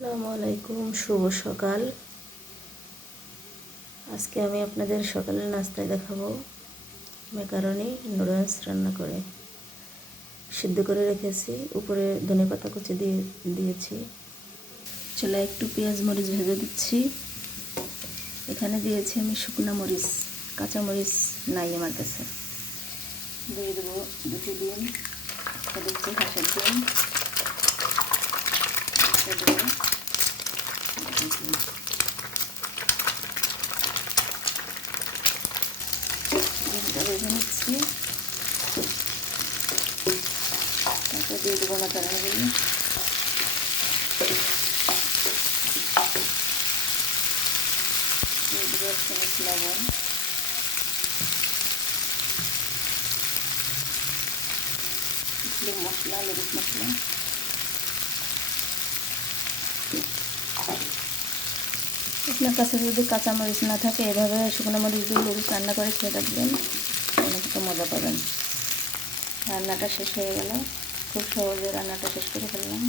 আসসালামু আলাইকুম, শুভ সকাল। আজকে আমি আপনাদের সকালের নাস্তায় দেখাবো ম্যাকারনি নুডলস রান্না করে। সিদ্ধ করে রেখেছি, উপরে ধনেপাতা কুচি দিয়েছি। চুলায় একটু পেঁয়াজ মরিচ ভেজে দিচ্ছি। এখানে দিয়েছি আমি শুকনো মরিচ, কাঁচা মরিচ নাই আমার কাছে। দিয়ে দেবো দুটি ডিম, একটা দিচ্ছি হাঁসের ডিম, ডিমটা ভেজে নিচ্ছি। তারপর দিয়ে দেবো মাখানাগুলো। দিয়ে দেবো এক চামচ লবণ, মশলা, লেবুর মশলা। আপনার কাছে যদি কাঁচামরিচ না থাকে, এভাবে শুকনো মরিচ দিয়ে লেবু রান্না করে খেয়ে থাকবেন, অনেক তো মজা পাবেন। রান্নাটা শেষ হয়ে গেল, খুব সহজে রান্নাটা শেষ করে ফেললাম।